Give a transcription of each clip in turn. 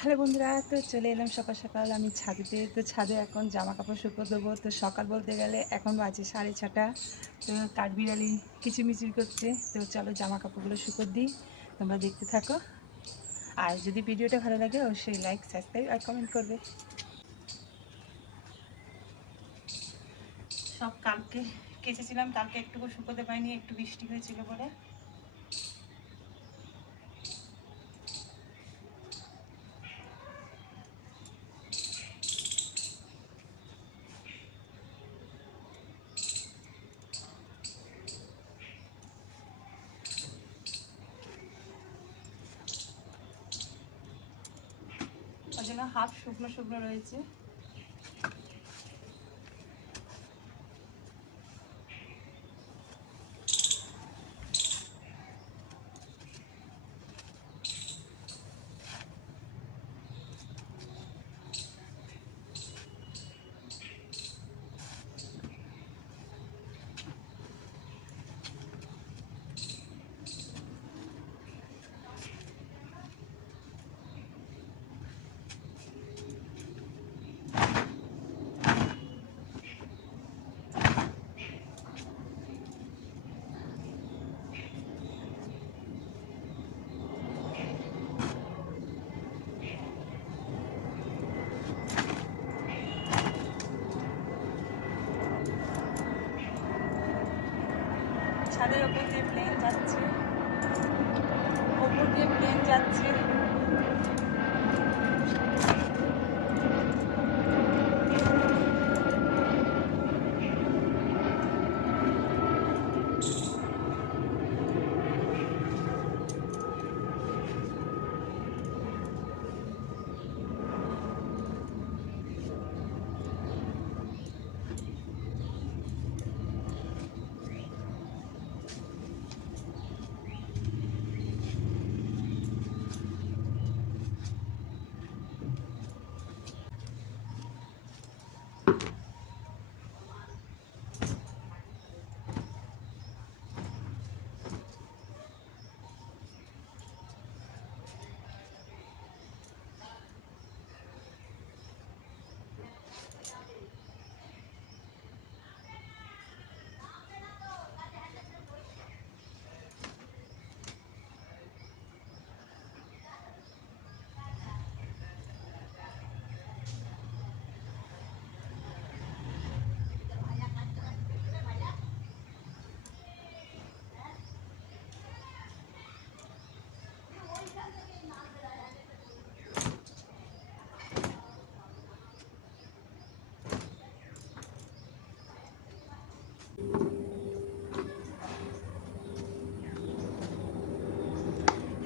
Hello বন্ধুরা, তো চলে এলাম সকাল সকাল আমি ছাদেতে। তো ছাদে এখন জামা কাপড় শুকো দেবো। তো সকাল বলতে গেলে এখন বাজে 6:30। তো কাঠবিড়ালি কিচিরমিচির করছে। তো চলো জামা কাপড়গুলো শুকো দিই, তোমরা দেখতে থাকো। আর যদি ভিডিওটা ভালো লাগে অবশ্যই লাইক, সাবস্ক্রাইব আর কমেন্ট করবে। সব কালকে কেচেছিলাম, কালকে একটুকু শুকোতে পারিনি, একটু বৃষ্টি হয়েছিল বলে। ওই জন্য হাফ শুকনো শুকনো রয়েছে। ছাদের ওপর দিয়ে প্লেন যাচ্ছে, ওপর দিয়ে প্লেন যাচ্ছে।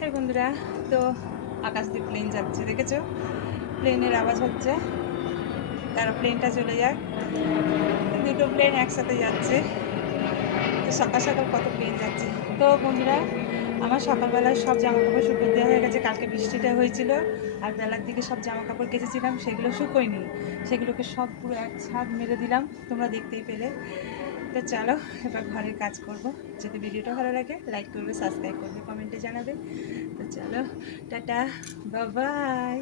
হ্যাঁ বন্ধুরা, তো আকাশ দিয়ে প্লেন যাচ্ছে, দেখেছো? প্লেনের আওয়াজ হচ্ছে। তারা প্লেনটা চলে যাক, দুটো প্লেন একসাথে যাচ্ছে। তো সকাল সকাল কত প্লেন যাচ্ছে। তো বন্ধুরা, আমার সকালবেলায় সব জামা কাপড় শুকো দেওয়া হয়ে গেছে। কালকে বৃষ্টিটা হয়েছিল আর বেলার দিকে সব জামা কাপড় কেচেছিলাম, সেগুলো শুকোয়নি। সেগুলোকে সব পুরো এক ছাদ মেরে দিলাম, তোমরা দেখতেই পেলে। তো চলো এবার ঘরের কাজ করব। যদি ভিডিওটা ভালো লাগে লাইক করবে, সাবস্ক্রাইব করবে, কমেন্টে জানাবে। তো চলো, টাটা, বাই বাই।